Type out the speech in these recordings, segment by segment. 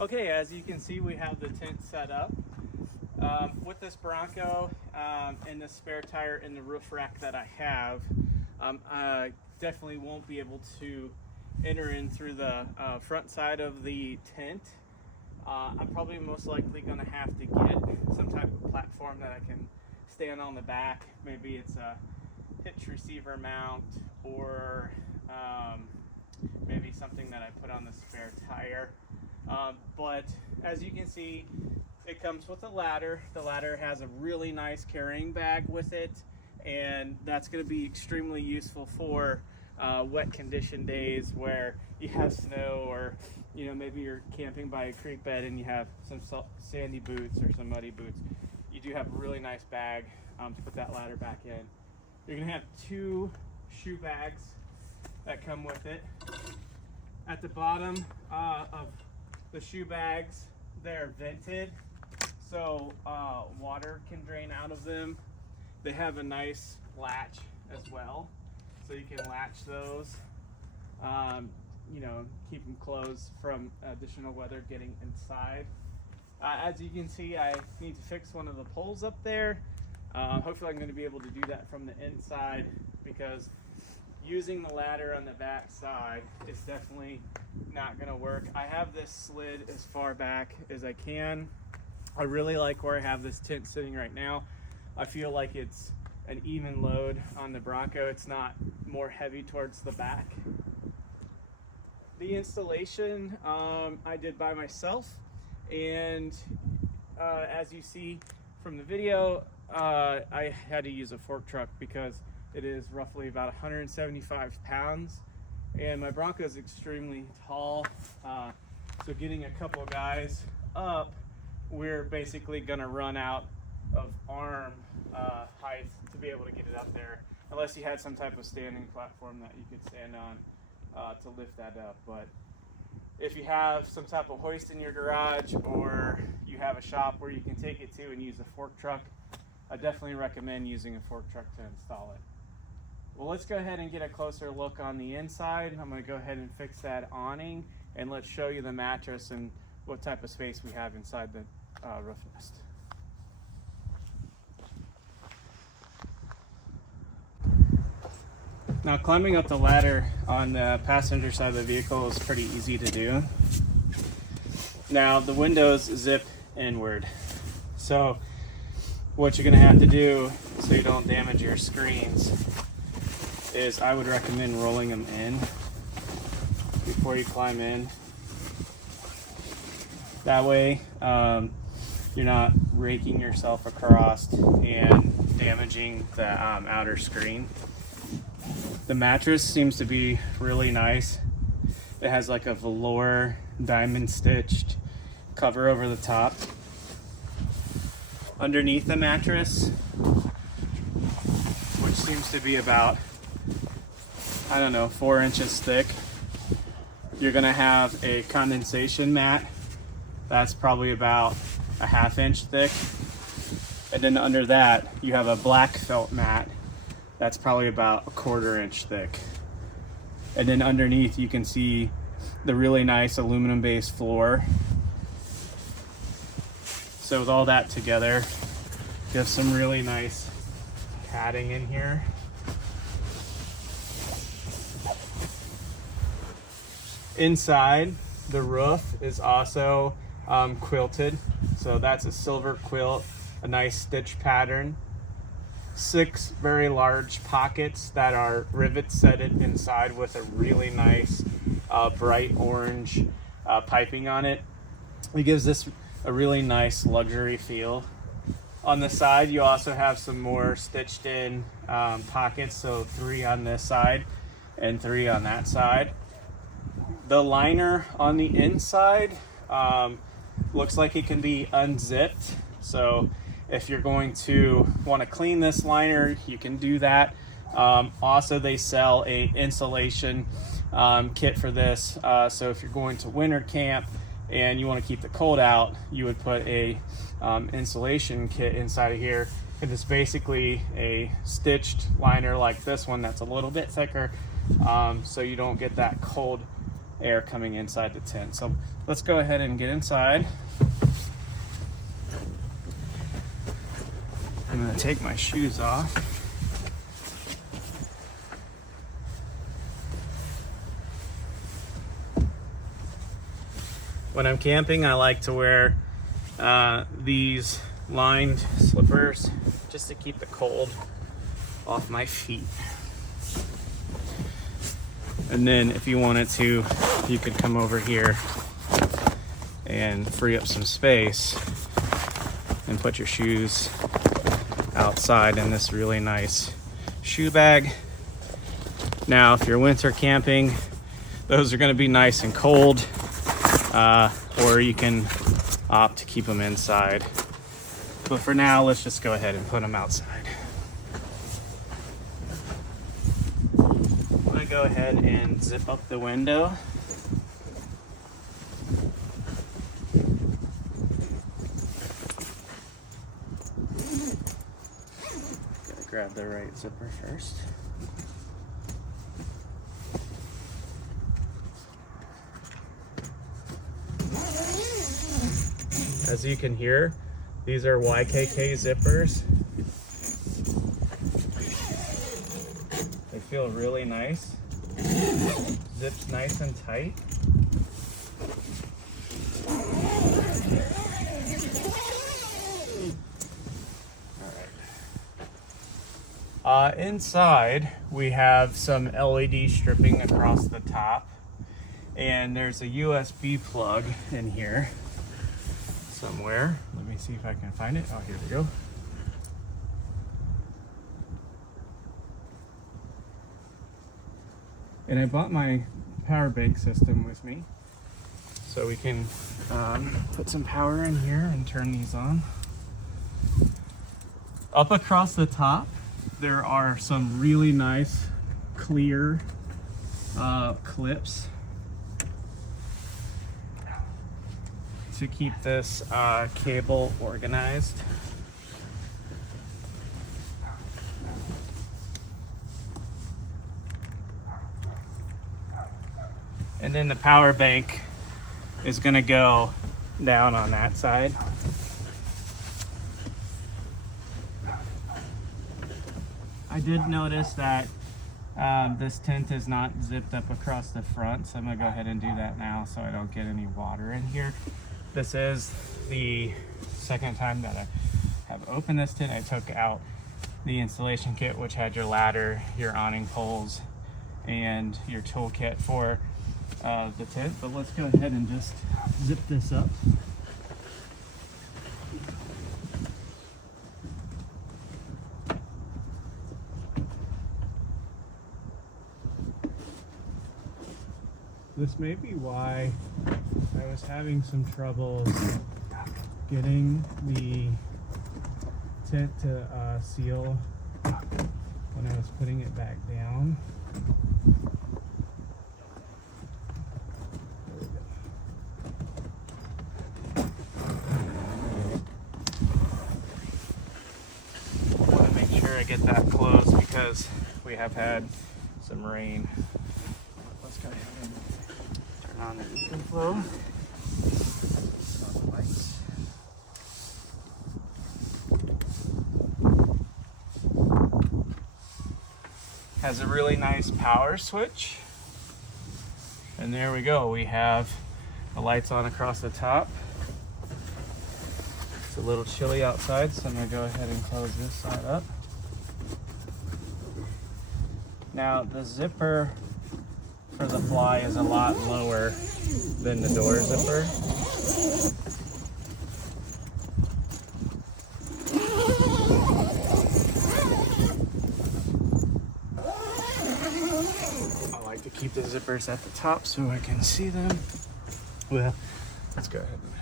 Okay, as you can see, we have the tent set up. With this Bronco and the spare tire in the roof rack that I have, I definitely won't be able to enter in through the front side of the tent. I'm probably most likely going to have to get some type of platform that I can stand on the back. Maybe it's a hitch receiver mount, or maybe something that I put on the spare tire. But as you can see, it comes with a ladder. The ladder has a really nice carrying bag with it, and that's going to be extremely useful for wet condition days where you have snow, or maybe you're camping by a creek bed and you have some sandy boots or some muddy boots. You do have a really nice bag to put that ladder back in. You're going to have 2 shoe bags that come with it. At the bottom of the shoe bags, they're vented, so water can drain out of them. They have a nice latch as well, so you can latch those, keep them closed from additional weather getting inside. As you can see, I need to fix one of the poles up there. Hopefully I'm going to be able to do that from the inside, because using the ladder on the back side is definitely not going to work. I have this slid as far back as I can. I really like where I have this tent sitting right now. I feel like it's an even load on the Bronco. It's not more heavy towards the back. The installation I did by myself, and as you see from the video, I had to use a fork truck because it is roughly about 175 pounds, and my Bronco is extremely tall, so getting a couple guys up, we're basically going to run out of arm height to be able to get it up there, unless you had some type of standing platform that you could stand on to lift that up. But if you have some type of hoist in your garage, or you have a shop where you can take it to and use a fork truck, I definitely recommend using a fork truck to install it. Well, let's go ahead and get a closer look on the inside. I'm going to go ahead and fix that awning, and let's show you the mattress and what type of space we have inside the roof nest. Now, climbing up the ladder on the passenger side of the vehicle is pretty easy to do. Now, the windows zip inward, so what you're going to have to do so you don't damage your screens is I would recommend rolling them in before you climb in. That way you're not raking yourself across and damaging the outer screen. The mattress seems to be really nice. It has like a velour diamond stitched cover over the top. Underneath the mattress, which seems to be about, 4 inches thick, you're gonna have a condensation mat that's probably about a 1/2 inch thick, and then under that you have a black felt mat that's probably about a 1/4 inch thick, and then underneath you can see the really nice aluminum based floor. So with all that together, you have some really nice padding in here. Inside, the roof is also quilted. So that's a silver quilt, a nice stitch pattern. 6 very large pockets that are rivet setted inside with a really nice bright orange piping on it. It gives this a really nice luxury feel. On the side, you also have some more stitched in pockets, so 3 on this side and 3 on that side. The liner on the inside looks like it can be unzipped, so if you're going to want to clean this liner, you can do that. Also, they sell a insulation kit for this, so if you're going to winter camp and you want to keep the cold out, you would put a insulation kit inside of here. And it's basically a stitched liner like this one that's a little bit thicker, so you don't get that cold air coming inside the tent. So let's go ahead and get inside. I'm gonna take my shoes off. When I'm camping, I like to wear these lined slippers just to keep the cold off my feet. And then if you wanted to, you could come over here and free up some space and put your shoes outside in this really nice shoe bag. Now, if you're winter camping, those are gonna be nice and cold, or you can opt to keep them inside. But for now, let's just go ahead and put them outside. I'm gonna go ahead and zip up the window. Gotta grab the right zipper first. As you can hear, these are YKK zippers. They feel really nice. Zips nice and tight. All right. Inside, we have some LED stripping across the top, and there's a USB plug in here somewhere. Let me see if I can find it. Oh, here we go. And I bought my power bank system with me, so we can put some power in here and turn these on. Up across the top, there are some really nice clear clips to keep this cable organized. And then the power bank is gonna go down on that side. I did notice that this tent is not zipped up across the front, so I'm gonna go ahead and do that now so I don't get any water in here. This is the second time that I have opened this tent. I took out the installation kit, which had your ladder, your awning poles, and your toolkit for the tent. But let's go ahead and just zip this up. This may be why I was having some trouble getting the tent to seal when I was putting it back down. I want to make sure I get that closed because we have had some rain. Let's go ahead and turn on the heating flow. Turn on the lights. Has a really nice power switch. And there we go. We have the lights on across the top. It's a little chilly outside, so I'm going to go ahead and close this side up. Now the zipper for the fly is a lot lower than the door zipper. I like to keep the zippers at the top so I can see them. Well, let's go ahead and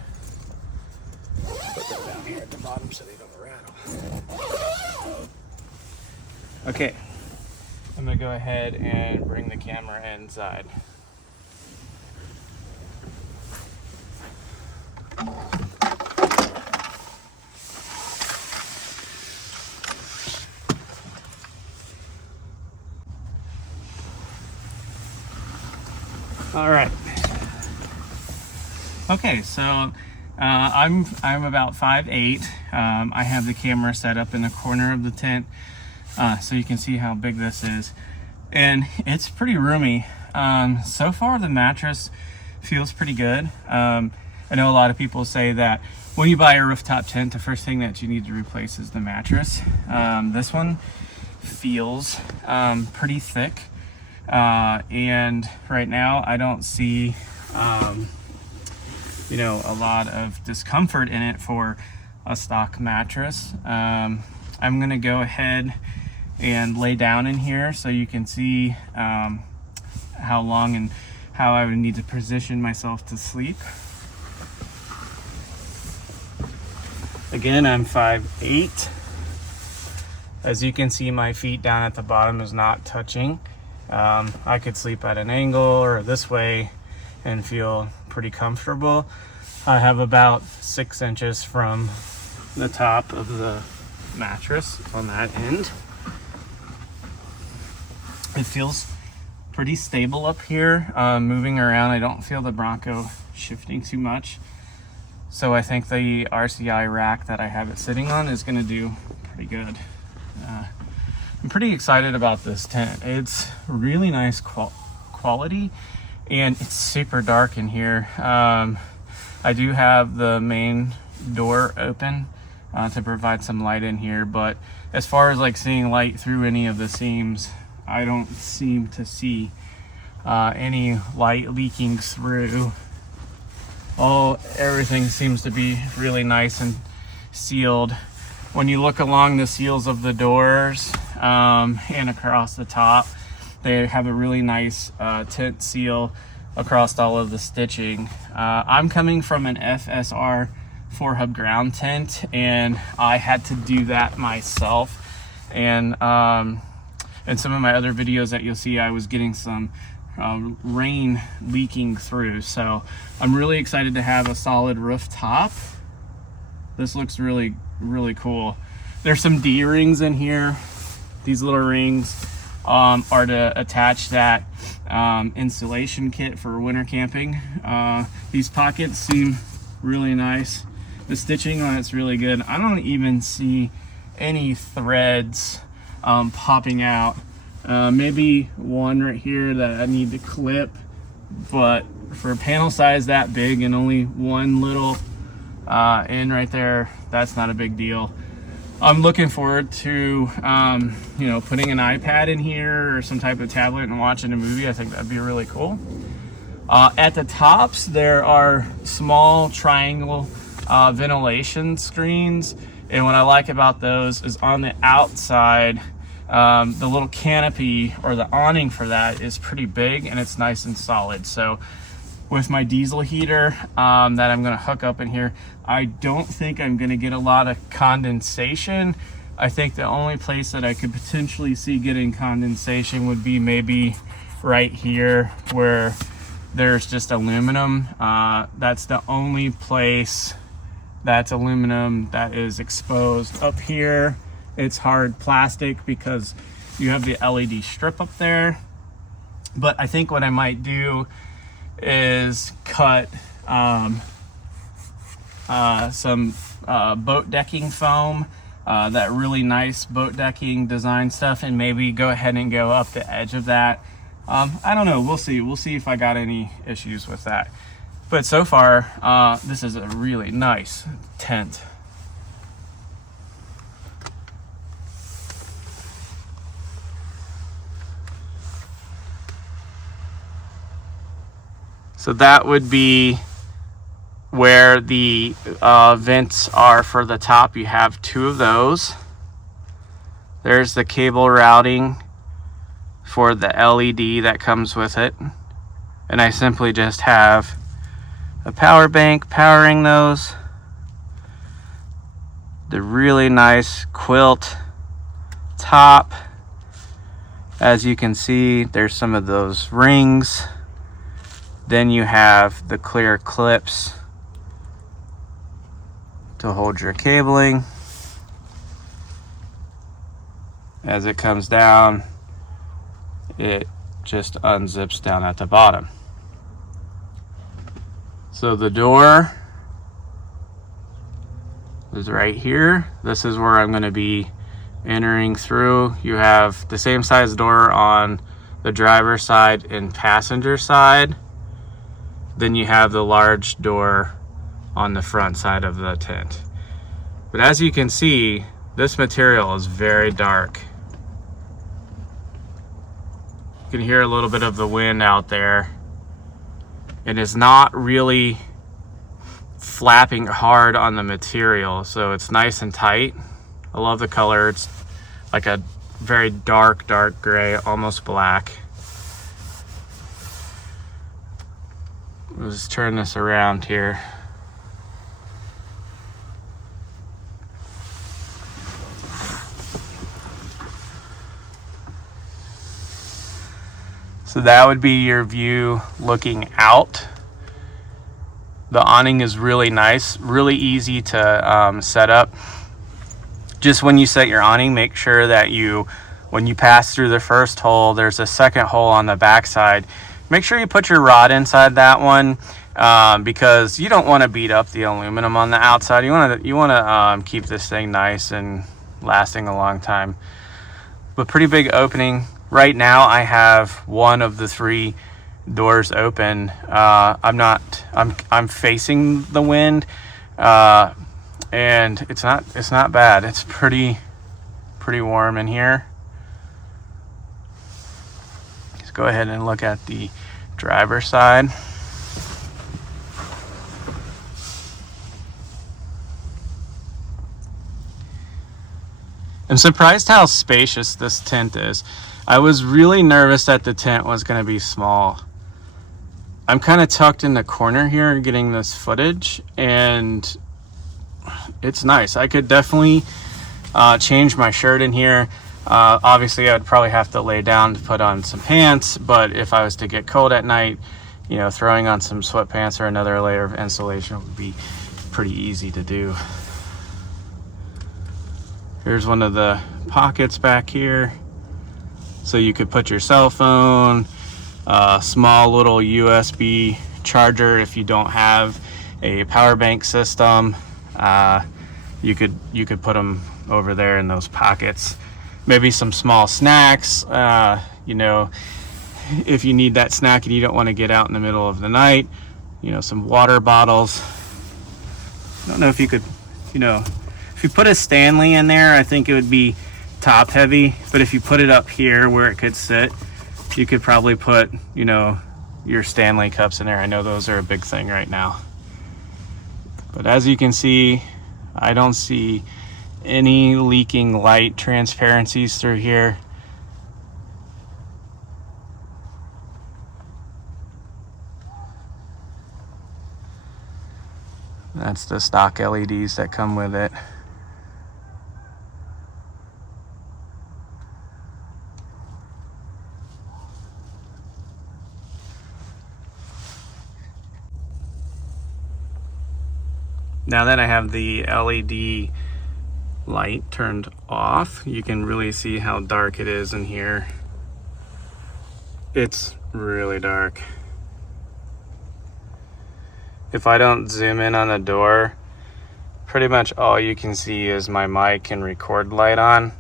put them down here at the bottom so they don't rattle. Okay. I'm going to go ahead and bring the camera inside. All right, Okay, so I'm about 5'8". I have the camera set up in the corner of the tent, so you can see how big this is, and it's pretty roomy. So far the mattress feels pretty good. I know a lot of people say that when you buy a rooftop tent, the first thing that you need to replace is the mattress. This one feels pretty thick, and right now I don't see you know, a lot of discomfort in it for a stock mattress. I'm gonna go ahead and lay down in here so you can see how long and how I would need to position myself to sleep. Again, I'm 5'8". As you can see, my feet down at the bottom is not touching. I could sleep at an angle or this way and feel pretty comfortable. I have about 6 inches from the top of the mattress on that end. It feels pretty stable up here. Moving around, I don't feel the Bronco shifting too much. So I think the RCI rack that I have it sitting on is gonna do pretty good. I'm pretty excited about this tent. It's really nice quality, and it's super dark in here. I do have the main door open to provide some light in here, but as far as like seeing light through any of the seams, I don't seem to see any light leaking through. Everything seems to be really nice and sealed. When you look along the seals of the doors and across the top, they have a really nice tent seal across all of the stitching. I'm coming from an FSR 4-hub ground tent, and I had to do that myself. And in some of my other videos that you'll see, I was getting some rain leaking through. So I'm really excited to have a solid rooftop. This looks really, really cool. There's some D-rings in here. These little rings are to attach that insulation kit for winter camping. These pockets seem really nice. The stitching on it's really good. I don't even see any threads popping out. Maybe one right here that I need to clip, but for a panel size that big and only one little end right there, that's not a big deal. I'm looking forward to you know, putting an iPad in here or some type of tablet and watching a movie. I think that'd be really cool. At the tops there are small triangle ventilation screens, and what I like about those is on the outside, the little canopy or the awning for that is pretty big and it's nice and solid. So with my diesel heater that I'm going to hook up in here, I don't think I'm going to get a lot of condensation. I think the only place that I could potentially see getting condensation would be maybe right here where there's just aluminum. That's the only place that's aluminum that is exposed. Up here it's hard plastic because you have the LED strip up there. But I think what I might do is cut some boat decking foam, that really nice boat decking design stuff, and maybe go ahead and go up the edge of that. I don't know, we'll see if I got any issues with that. But so far this is a really nice tent. So that would be where the vents are for the top. You have 2 of those. There's the cable routing for the LED that comes with it. And I simply just have a power bank powering those. The really nice quilt top. As you can see, there's some of those rings. Then you have the clear clips to hold your cabling. As it comes down, it just unzips down at the bottom. So the door is right here. This is where I'm going to be entering through. You have the same size door on the driver's side and passenger side. Then you have the large door on the front side of the tent. But as you can see, this material is very dark. You can hear a little bit of the wind out there. It is not really flapping hard on the material, so it's nice and tight. I love the color. It's like a very dark gray, almost black. Let's turn this around here. So that would be your view looking out. The awning is really nice, really easy to set up. Just when you set your awning, make sure that when you pass through the first hole, there's a second hole on the back side. Make sure you put your rod inside that one because you don't want to beat up the aluminum on the outside. You want to keep this thing nice and lasting a long time. But pretty big opening. Right now I have one of the 3 doors open. I'm facing the wind, and it's not bad. It's pretty warm in here. Let's go ahead and look at the driver's side. I'm surprised how spacious this tent is. I was really nervous that the tent was going to be small. I'm kind of tucked in the corner here getting this footage, and it's nice. I could definitely change my shirt in here. Obviously, I'd probably have to lay down to put on some pants, but if I was to get cold at night, throwing on some sweatpants or another layer of insulation would be pretty easy to do. Here's one of the pockets back here. So you could put your cell phone, a small little USB charger if you don't have a power bank system. You could put them over there in those pockets. Maybe some small snacks, if you need that snack and you don't want to get out in the middle of the night, some water bottles. I don't know if you could, if you put a Stanley in there, I think it would be top heavy, but if you put it up here where it could sit, you could probably put your Stanley cups in there. I know those are a big thing right now, but as you can see, I don't see any leaking light transparencies through here. That's the stock LEDs that come with it. Now that I have the LED light turned off, you can really see how dark it is in here. It's really dark. If I don't zoom in on the door, pretty much all you can see is my mic and record light on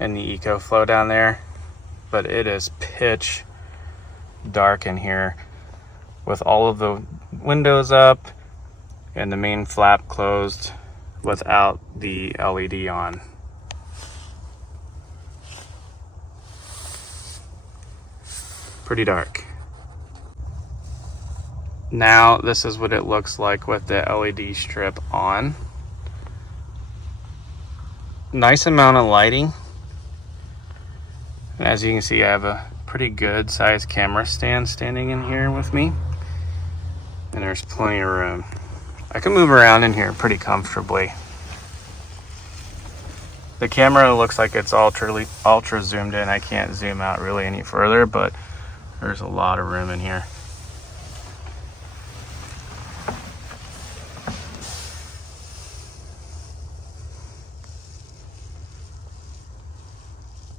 and the EcoFlow down there. But it is pitch dark in here with all of the windows up and the main flap closed without the LED on. Pretty dark. Now this is what it looks like with the LED strip on. Nice amount of lighting. And as you can see, I have a pretty good sized camera stand standing in here with me. And there's plenty of room. I can move around in here pretty comfortably. The camera looks like it's ultra zoomed in. I can't zoom out really any further, but there's a lot of room in here.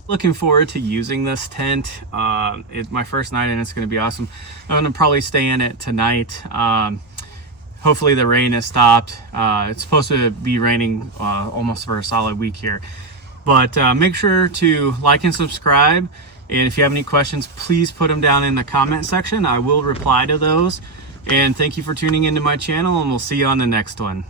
Looking forward to using this tent. It's my first night and it's going to be awesome. I'm going to probably stay in it tonight. Hopefully the rain has stopped. It's supposed to be raining almost for a solid week here. But make sure to like and subscribe. And if you have any questions, please put them down in the comment section. I will reply to those. And thank you for tuning into my channel, and we'll see you on the next one.